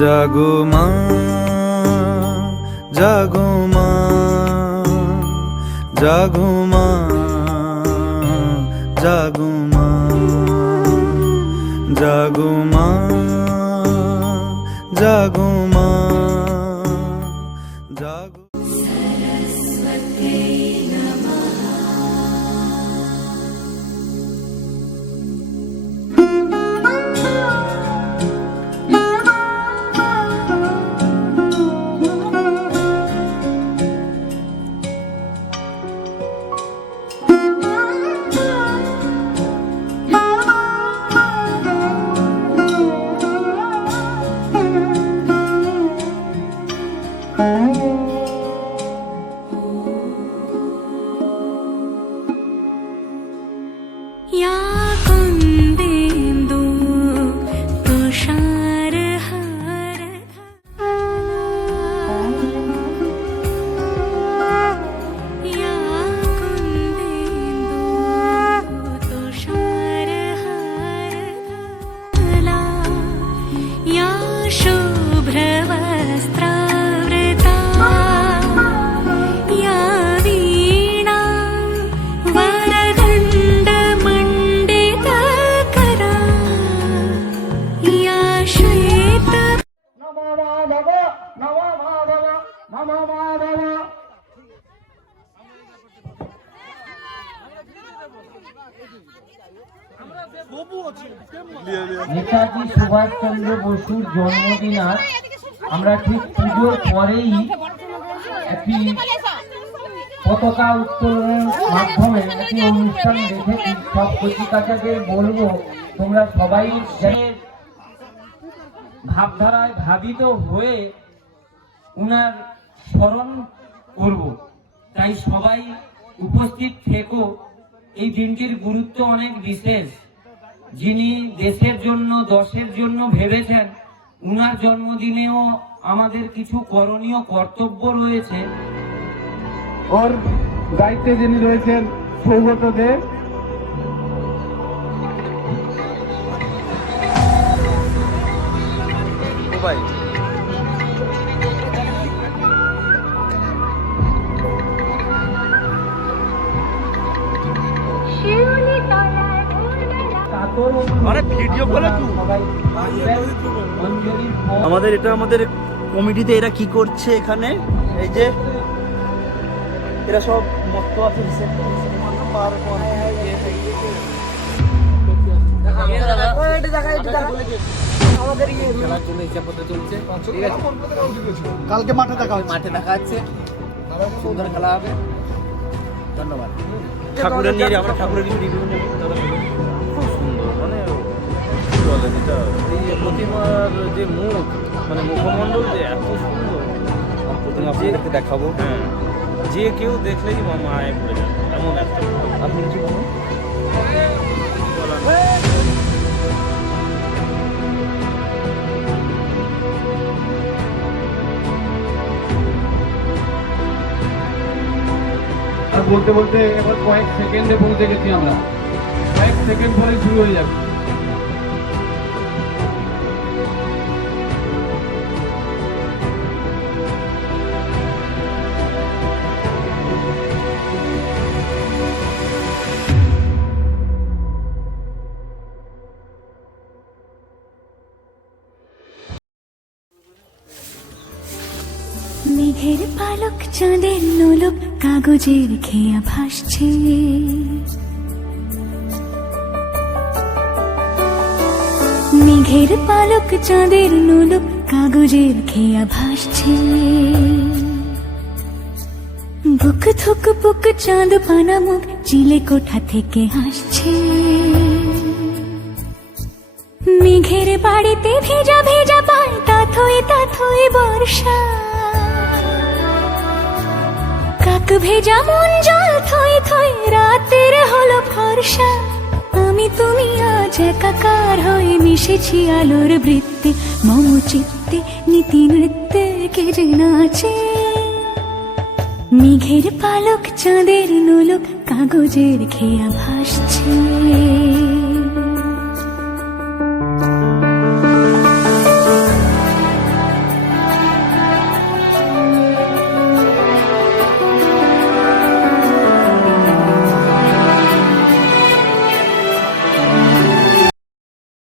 জাগো মা জাগো মা জাগো মা জাগো মা জাগো মা জাগো মা জাগো। নেতাজি সুভাষচন্দ্র বসুর জন্মদিন আজ আমরা ঠিক পুজোর পরেই একটি পতাকা উত্তোলনের মাধ্যমে একটি অনুষ্ঠান রেখেছি। সব কচিকাচাদের বলবো তোমরা সবাই ভাবধারায় ভাবিত হয়ে উনার স্মরণ করব, তাই সবাই উপস্থিত থেকো। এই দিনটির গুরুত্ব অনেক বিশেষ। যিনি দেশের জন্য দশের জন্য ভেবেছেন, উনার জন্মদিনেও আমাদের কিছু করণীয় কর্তব্য রয়েছে। ওর দায়িত্বে যিনি রয়েছেন সৌগত দেব, আমাদের এটা আমাদের কমিটিতে এরা কি করছে এখানে, এই যে এরা সব মত আছে কালকে মাঠে দেখা হচ্ছে সুন্দর খেলা হবে। ধন্যবাদ। ঠাকুরের নিয়ে আমরা ঠাকুরের কিছু রিভিউ নেব। খুব সুন্দর, মানে কি বলে যেটা এই প্রতিমার যে মুখ, মানে মুখমণ্ডল যে এত সুন্দর, প্রতিমা আপনাদেরকে দেখাবো। হ্যাঁ, যে কেউ দেখলেই মায়ে পড়ে যাবে এমন একটা। আপনি কিছু বলুন। বলতে বলতে এবার কয়েক সেকেন্ডে পৌঁছে গেছি আমরা, কয়েক সেকেন্ড পরে শুরু হয়ে যাবে। মেঘের পালক চাঁদের নোলক কাগজের খেয়া ভাসছে, মেঘের পালক চাঁদের নোলক কাগজের খেয়া ভাসছে। বুক থুক বুক চাঁদ পানা মুখ চিলে কোঠা থেকে হাসছে। মেঘের বাড়িতে ভেজা ভেজা পায় তাথই বর্ষা। কাক ভেজা মন জল থই থই রাতের হলো ফর্সা। আমি তুমি আজ একাকার হয়ে মিশেছি আলোর বৃত্তে, মম চিত্তে নীতি নৃত্যে কে যে নাচে। মেঘের পালক চাঁদের নোলক কাগজের খেয়া ভাসছে।